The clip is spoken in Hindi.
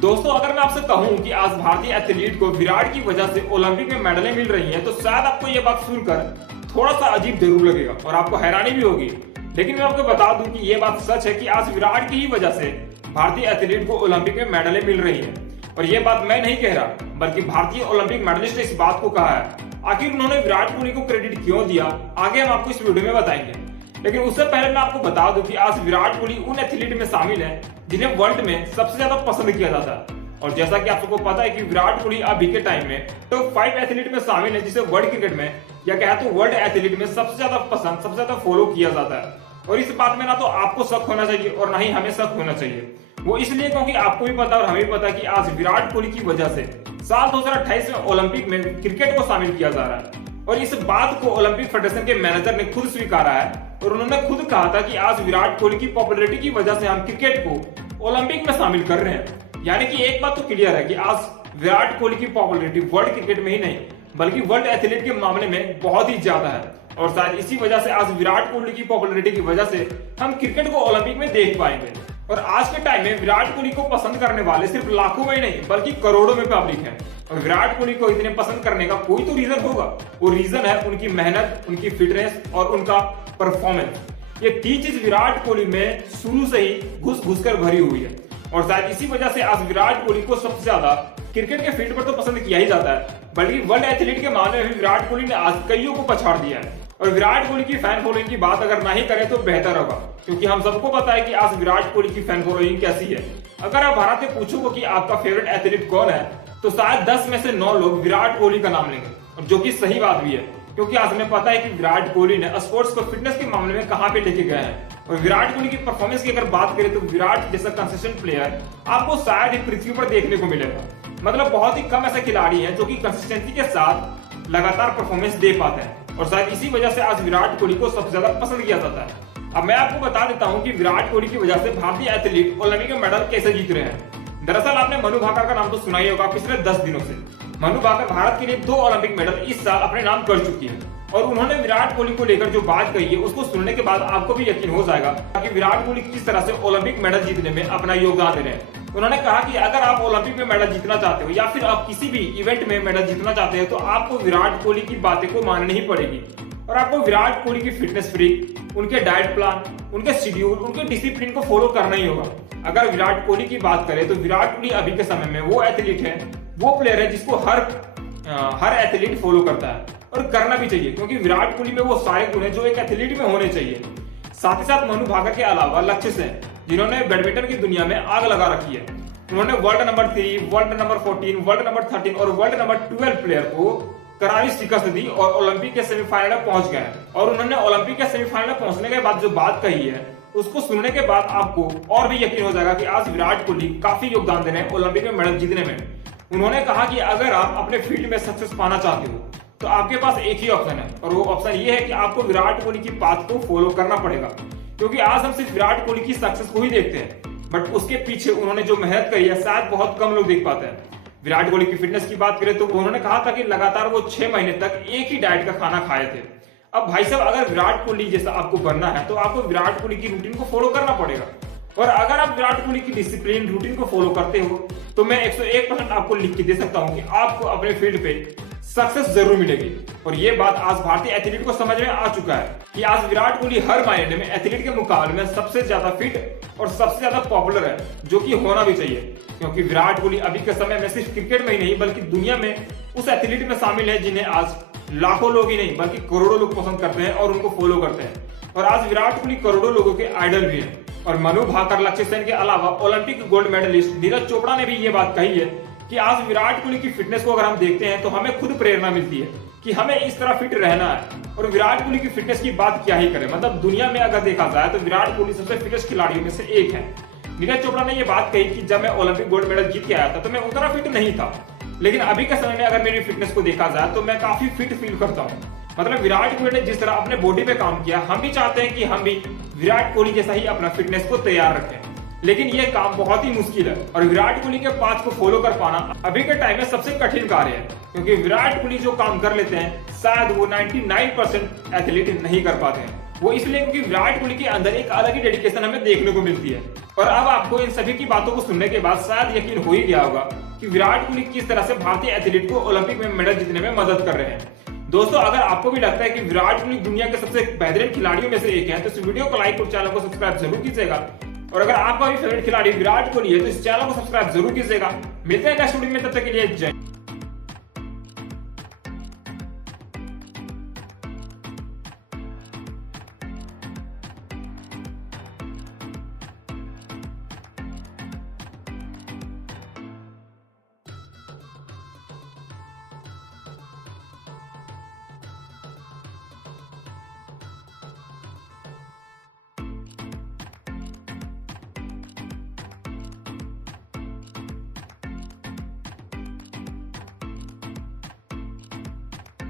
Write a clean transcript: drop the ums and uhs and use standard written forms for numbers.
दोस्तों अगर मैं आपसे कहूं कि आज भारतीय एथलीट को विराट की वजह से ओलंपिक में मेडलें मिल रही हैं तो शायद आपको यह बात सुनकर थोड़ा सा अजीब जरूर लगेगा और आपको हैरानी भी होगी। लेकिन मैं आपको बता दूं कि यह बात सच है कि आज विराट की ही वजह से भारतीय एथलीट को ओलंपिक में मेडलें मिल रही हैं। और यह बात मैं नहीं कह रहा बल्कि भारतीय ओलंपिक मेडलिस्ट ने इस बात को कहा है। आखिर उन्होंने विराट कोहली को क्रेडिट क्यों दिया, आगे हम आपको इस वीडियो में बताएंगे। लेकिन उससे पहले मैं आपको बता दूं कि आज विराट कोहली उन एथलीट में शामिल है जिन्हें वर्ल्ड में सबसे ज्यादा पसंद किया जाता है। और जैसा कि आप सबको पता है कि विराट कोहली अभी के टाइम में टॉप 5 एथलीट में शामिल है जिसे वर्ल्ड क्रिकेट में या कहे तो वर्ल्ड एथलीट में सबसे ज्यादा पसंद, सबसे ज्यादा फॉलो किया जाता है। और इस बात में ना तो आपको शक होना चाहिए और ना ही हमें शक होना चाहिए। वो इसलिए क्योंकि आपको भी पता और हमें भी पता कि आज विराट कोहली की वजह से साल 2028 में ओलंपिक में क्रिकेट को शामिल किया जा रहा है। और इस बात को ओलंपिक फेडरेशन के मैनेजर ने खुद स्वीकारा है और उन्होंने खुद कहा था कि आज विराट कोहली की पॉपुलैरिटी की वजह से हम क्रिकेट को ओलंपिक में शामिल कर रहे हैं। यानी कि एक बात तो क्लियर है कि आज विराट कोहली की पॉपुलैरिटी वर्ल्ड क्रिकेट में ही नहीं बल्कि वर्ल्ड एथलीट के मामले में बहुत ही ज्यादा है। और शायद इसी वजह से आज विराट कोहली की पॉपुलैरिटी की वजह से हम क्रिकेट को ओलंपिक में देख पाएंगे। और आज के टाइम में विराट कोहली को पसंद करने वाले सिर्फ लाखों में नहीं बल्कि करोड़ों में पब्लिक है। और विराट कोहली को इतने पसंद करने का कोई तो रीजन होगा। वो रीजन है उनकी मेहनत, उनकी फिटनेस और उनका परफॉर्मेंस। ये तीन चीज विराट कोहली में शुरू से ही घुस घुस कर भरी हुई है। और शायद इसी वजह से आज विराट कोहली को सबसे ज्यादा क्रिकेट के फील्ड पर तो पसंद किया ही जाता है बल्कि वर्ल्ड एथलीट के मामले में भी विराट कोहली ने आज कईयों को पछाड़ दिया है। और विराट कोहली की फैन फॉलोइंग की बात अगर ना ही करें तो बेहतर होगा क्योंकि हम सबको पता है कि आज विराट कोहली की फैन फॉलोइंग कैसी है। अगर आप भारत से पूछोगे कि आपका फेवरेट एथलीट कौन है तो शायद 10 में से 9 लोग विराट कोहली का नाम लेंगे। और जो कि सही बात भी है क्योंकि आज हमें पता है कि विराट कोहली ने स्पोर्ट्स को फिटनेस के मामले में कहां पे लेके गए हैं। और विराट कोहली की परफॉर्मेंस की अगर बात करें तो विराट जैसा कंसिस्टेंट प्लेयर आपको शायद ही पृथ्वी पर देखने को मिलेगा। मतलब बहुत ही कम ऐसे खिलाड़ी हैं जो कि कंसिस्टेंसी के साथ लगातार परफॉर्मेंस दे पाते हैं। और शायद इसी वजह से आज विराट कोहली को सबसे ज्यादा पसंद किया जाता है। अब मैं आपको बता देता हूं कि विराट कोहली की वजह से भारतीय एथलीट ओलंपिक में मेडल कैसे जीत रहे हैं। दरअसल आपने मनु भाकर का नाम तो सुना ही होगा। पिछले 10 दिनों से मनु भाकर भारत के लिए 2 ओलंपिक मेडल इस साल अपने नाम कर चुकी है। और उन्होंने विराट कोहली को लेकर जो बात कही है उसको सुनने के बाद आपको भी यकीन हो जाएगा कि विराट कोहली किस तरह से ओलंपिक मेडल जीतने में अपना योगदान दे रहे हैं। उन्होंने कहा कि अगर आप ओलंपिक में मेडल जीतना चाहते हो या फिर आप किसी भी इवेंट में मेडल जीतना चाहते हो तो आपको विराट कोहली की बातें को माननी ही पड़ेगी। और आपको विराट कोहली की फिटनेस फ्रीक, उनके डाइट प्लान, उनके शेड्यूल, उनके डिसिप्लिन को फॉलो करना ही होगा। अगर विराट कोहली की बात करें तो विराट कोहली अभी के समय में वो एथलीट है, वो प्लेयर है जिसको हर एथलीट फॉलो करता है और करना भी चाहिए क्योंकि विराट कोहली में वो सारे गुण हैं जो एक एथलीट में होने चाहिए। साथ ही साथ मनु भाकर के अलावा लक्ष्य सेन जिन्होंने बैडमिंटन की दुनिया में आग लगा रखी है। उन्होंने world number 3, world number 14, world number 13 और वर्ल्ड नंबर 12 प्लेयर को करारी शिकस्त दी और ओलंपिक के सेमीफाइनल में पहुंच गए। और उन्होंने ओलंपिक के सेमीफाइनल में पहुंचने के बाद जो बात कही है उसको सुनने के बाद आपको और भी यकीन हो जाएगा कि आज विराट कोहली काफी योगदान दे रहे हैं ओलंपिक में मेडल जीतने में। उन्होंने कहा कि अगर आप अपने फील्ड में सक्सेस पाना चाहते हो तो आपके पास एक ही ऑप्शन है और वो ऑप्शन ये है कि आपको विराट कोहली की बात को फॉलो करना पड़ेगा। क्योंकि आज हम सिर्फ विराट कोहली की सक्सेस को ही देखते हैं बट उसके पीछे उन्होंने जो मेहनत करी है शायद बहुत कम लोग देख पाते हैं। विराट कोहली की फिटनेस की बात करें तो उन्होंने कहा था कि लगातार वो 6 महीने तक एक ही डाइट का खाना खाए थे। अब भाई साहब अगर विराट कोहली जैसा आपको बनना है तो आपको विराट कोहली की रूटीन को फॉलो करना पड़ेगा। और अगर आप विराट कोहली की डिसिप्लिन रूटीन को फॉलो करते हो तो मैं 101% आपको लिख के दे सकता हूं कि आपको अपने फील्ड पे सक्सेस जरूर मिलेगी। और ये बात आज भारतीय एथलीट को समझ में आ चुका है कि आज विराट कोहली हर मायने में एथलीट के मुकाबले में सबसे ज्यादा फिट और सबसे ज्यादा पॉपुलर है, जो कि होना भी चाहिए। क्योंकि विराट कोहली अभी के समय में सिर्फ क्रिकेट में ही नहीं बल्कि दुनिया में उस एथलीट में शामिल है जिन्हें आज लाखों लोग ही नहीं बल्कि करोड़ों लोग पसंद करते हैं और उनको फॉलो करते हैं। और आज विराट कोहली करोड़ों लोगों के आइडल भी है। और मनु भाकर, लक्ष्य सेन के अलावा Olympic gold medallist Neeraj Chopra ने भी ये बात कही है कि आज विराट कोहली की फिटनेस को अगर हम देखते हैं तो हमें खुद प्रेरणा मिलती है कि हमें इस तरह फिट रहना है। और विराट कोहली की फिटनेस की बात क्या ही करें, मतलब दुनिया में अगर देखा जाए तो विराट कोहली सबसे फिटेस्ट खिलाड़ियों में से एक है। नीरज चोपड़ा ने यह बात कही कि जब मैं ओलंपिक गोल्ड मेडल जीत के आया था तो मैं उतना फिट नहीं था, लेकिन अभी के समय में अगर मेरी फिटनेस को देखा जाए तो मैं काफी फिट फील करता हूँ। मतलब विराट कोहली ने जिस तरह अपने बॉडी पे काम किया, हम भी चाहते हैं कि हम भी विराट कोहली जैसा ही अपना फिटनेस को तैयार रखें। लेकिन यह काम बहुत ही मुश्किल है और विराट कोहली के पाथ को फॉलो कर पाना अभी के टाइम में सबसे कठिन कार्य है। क्योंकि विराट कोहली जो काम कर लेते हैं शायद वो 99% एथलीट नहीं कर पाते हैं। वो इसलिए क्योंकि विराट कोहली के अंदर एक अलग ही डेडिकेशन हमें देखने को मिलती है। और अब आपको इन सभी की बातों को सुनने के बाद शायद यकीन हो ही गया होगा कि विराट कोहली किस तरह से भारतीय एथलीट को ओलंपिक में मेडल जीतने में मदद कर रहे हैं। दोस्तों, अगर आपको भी लगता है कि विराट कोहली दुनिया के सबसे बेहतरीन खिलाड़ियों में से एक है तो इस वीडियो को लाइक और चैनल को सब्सक्राइब जरूर कीजिएगा। और अगर आपका भी फेवरेट खिलाड़ी विराट कोहली है तो इस चैनल को सब्सक्राइब जरूर कीजिएगा। मिलते हैं नेक्स्ट वीडियो में, तब तक के लिए जय।